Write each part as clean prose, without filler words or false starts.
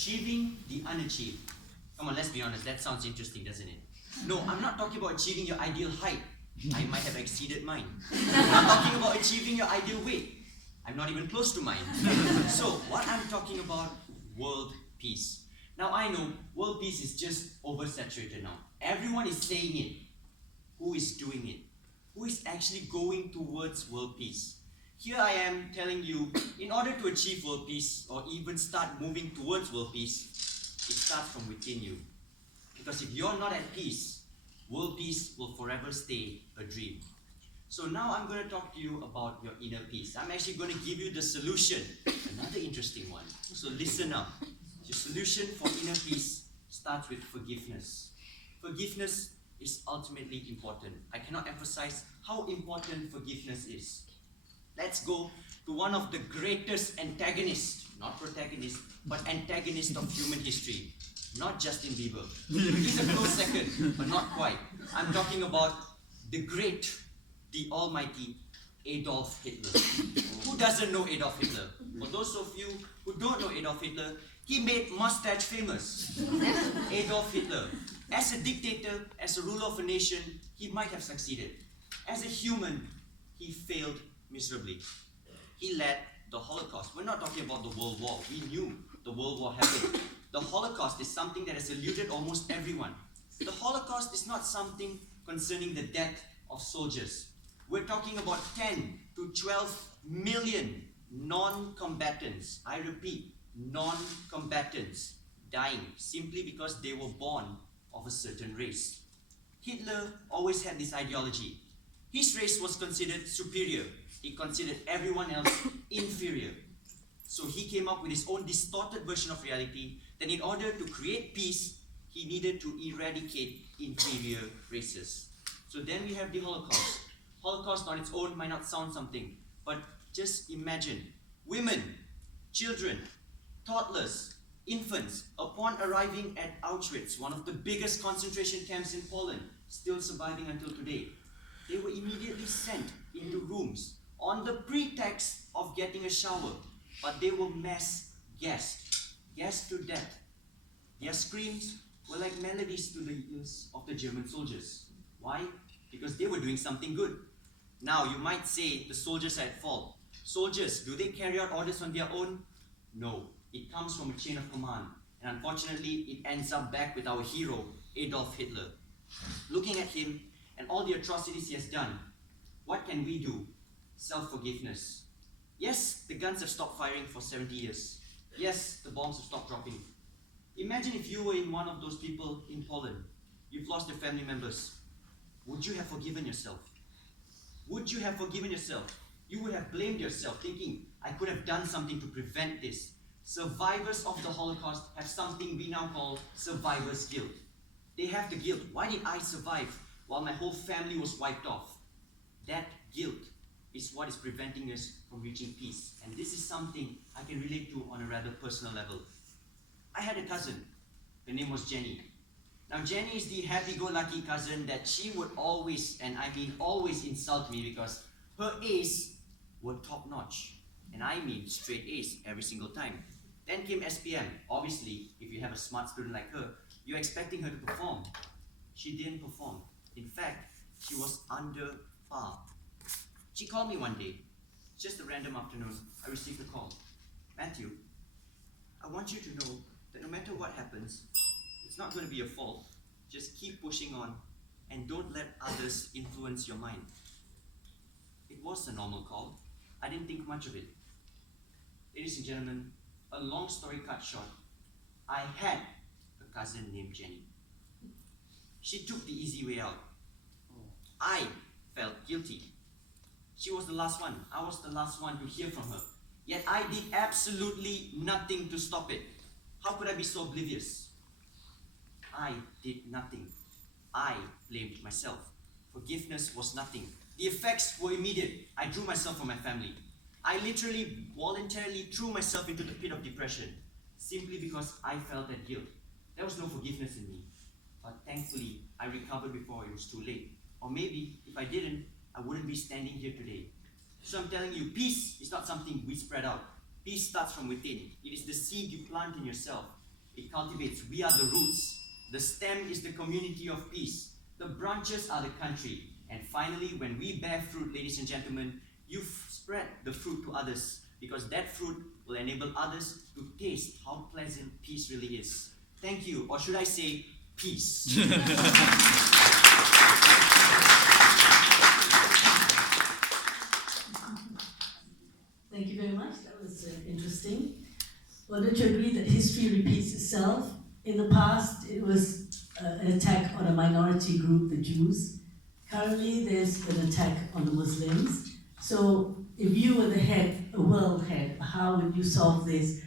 Achieving the unachieved. Come on, let's be honest, that sounds interesting, doesn't it? No, I'm not talking about achieving your ideal height. I might have exceeded mine. I'm talking about achieving your ideal weight. I'm not even close to mine. So, what I'm talking about, world peace. Now I know world peace is just oversaturated now. Everyone is saying it. Who is doing it? Who is actually going towards world peace? Here I am telling you, in order to achieve world peace, or even start moving towards world peace, it starts from within you. Because if you're not at peace, world peace will forever stay a dream. So now I'm going to talk to you about your inner peace. I'm actually going to give you the solution. Another interesting one. So listen up. The solution for inner peace starts with forgiveness. Forgiveness is ultimately important. I cannot emphasize how important forgiveness is. Let's go to one of the greatest antagonists, not protagonists, but antagonists of human history. Not Justin Bieber. He's a close second, but not quite. I'm talking about the great, the almighty Adolf Hitler. Who doesn't know Adolf Hitler? For those of you who don't know Adolf Hitler, he made mustache famous. Adolf Hitler. As a dictator, as a ruler of a nation, he might have succeeded. As a human, he failed miserably. He led the Holocaust. We're not talking about the World War. We knew the World War happened. The Holocaust is something that has eluded almost everyone. The Holocaust is not something concerning the death of soldiers. We're talking about 10 to 12 million non-combatants. I repeat, non-combatants dying simply because they were born of a certain race. Hitler always had this ideology. His race was considered superior. He considered everyone else inferior. So he came up with his own distorted version of reality that in order to create peace, he needed to eradicate inferior races. So then we have the Holocaust. Holocaust on its own might not sound something, but just imagine women, children, toddlers, infants, upon arriving at Auschwitz, one of the biggest concentration camps in Poland, still surviving until today, they were immediately sent into rooms on the pretext of getting a shower, but they were mass gassed to death. Their screams were like melodies to the ears of the German soldiers. Why? Because they were doing something good. Now you might say the soldiers are at fault. Soldiers, do they carry out orders on their own? No. It comes from a chain of command. And unfortunately, it ends up back with our hero, Adolf Hitler. Looking at him and all the atrocities he has done, what can we do? Self-forgiveness. Yes, the guns have stopped firing for 70 years. Yes, the bombs have stopped dropping. Imagine if you were in one of those people in Poland. You've lost your family members. Would you have forgiven yourself? Would you have forgiven yourself? You would have blamed yourself, thinking, I could have done something to prevent this. Survivors of the Holocaust have something we now call survivor's guilt. They have the guilt. Why did I survive while my whole family was wiped off? That guilt is what is preventing us from reaching peace. And this is something I can relate to on a rather personal level. I had a cousin. Her name was Jenny. Now Jenny is the happy-go-lucky cousin that she would always, and I mean always, insult me because her A's were top-notch. And I mean straight A's every single time. Then came SPM. Obviously, if you have a smart student like her, you're expecting her to perform. She didn't perform. In fact, she was under par. She called me one day, just a random afternoon. I received a call. Matthew, I want you to know that no matter what happens, it's not going to be your fault. Just keep pushing on and don't let others influence your mind. It was a normal call. I didn't think much of it. Ladies and gentlemen, a long story cut short, I had a cousin named Jenny. She took the easy way out. I felt guilty. She was the last one. I was the last one to hear from her. Yet I did absolutely nothing to stop it. How could I be so oblivious? I did nothing. I blamed myself. Forgiveness was nothing. The effects were immediate. I drew myself from my family. I literally, voluntarily threw myself into the pit of depression simply because I felt that guilt. There was no forgiveness in me. But thankfully, I recovered before it was too late. Or maybe, if I didn't, I wouldn't be standing here today. So I'm telling you, peace is not something we spread out. Peace starts from within. It is the seed you plant in yourself. it cultivates. We are the roots. The stem is the community of peace. The branches are the country. And finally, when we bear fruit, ladies and gentlemen, you spread the fruit to others, because that fruit will enable others to taste how pleasant peace really is. Thank you, or should I say, peace. Thank you very much. That was interesting. Well, don't you agree that history repeats itself? In the past, it was an attack on a minority group, the Jews. Currently, there's an attack on the Muslims. So, if you were the head, a world head, how would you solve this?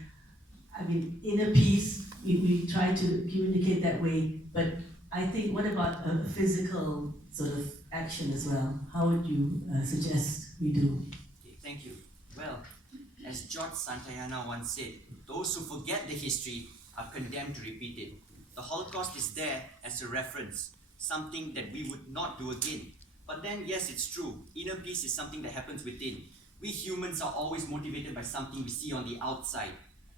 I mean, inner peace, we try to communicate that way, but I think, what about a physical sort of action as well? How would you suggest we do? Okay, thank you. Well, as George Santayana once said, those who forget the history are condemned to repeat it. The Holocaust is there as a reference, something that we would not do again. But then, yes, it's true. Inner peace is something that happens within. We humans are always motivated by something we see on the outside.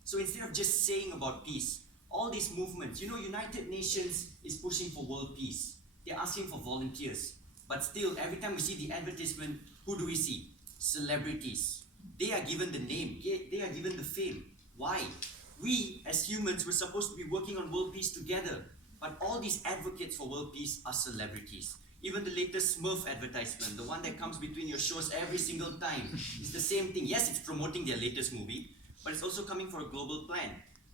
So instead of just saying about peace, all these movements, United Nations is pushing for world peace. They're asking for volunteers. But still, every time we see the advertisement, who do we see? Celebrities. They are given the name. They are given the fame. Why? We, as humans, were supposed to be working on world peace together. But all these advocates for world peace are celebrities. Even the latest Smurf advertisement, the one that comes between your shows every single time, is the same thing. Yes, it's promoting their latest movie, but it's also coming for a global plan.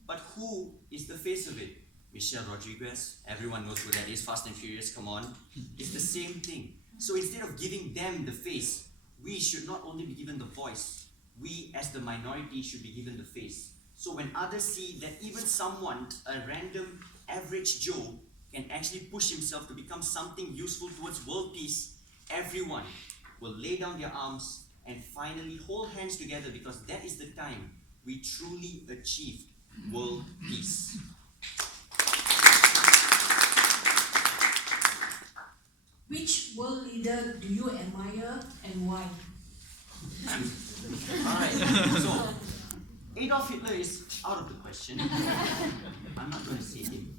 But who is the face of it? Michelle Rodriguez, everyone knows who that is, Fast and Furious, come on. It's the same thing. So instead of giving them the face, we should not only be given the voice, we as the minority should be given the face. So when others see that even someone, a random average Joe, can actually push himself to become something useful towards world peace, everyone will lay down their arms and finally hold hands together, because that is the time we truly achieved world peace. Which world leader do you admire and why? Alright, so Adolf Hitler is out of the question. I'm not going to say him.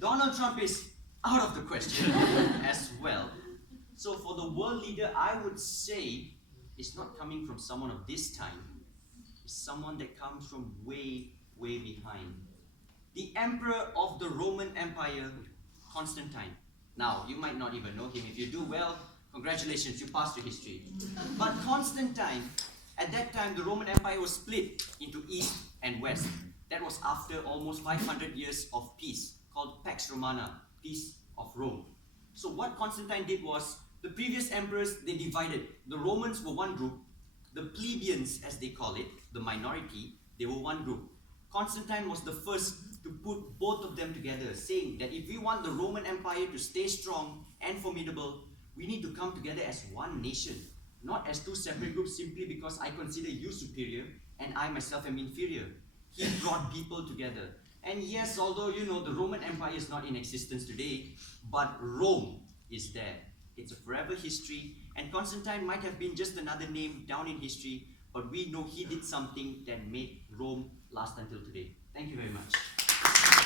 Donald Trump is out of the question as well. So for the world leader, I would say it's not coming from someone of this time. It's someone that comes from way, way behind. The emperor of the Roman Empire, Constantine. Now, you might not even know him. If you do, well, congratulations, you passed your history. But Constantine, at that time, the Roman Empire was split into East and West. That was after almost 500 years of peace, called Pax Romana, Peace of Rome. So what Constantine did was, the previous emperors, they divided. The Romans were one group. The plebeians, as they call it, the minority, they were one group. Constantine was the first to put both of them together, saying that if we want the Roman Empire to stay strong and formidable, we need to come together as one nation, not as two separate groups simply because I consider you superior and I myself am inferior. He brought people together. And yes, although, the Roman Empire is not in existence today, but Rome is there. It's a forever history, and Constantine might have been just another name down in history, but we know he did something that made Rome last until today. Thank you very much.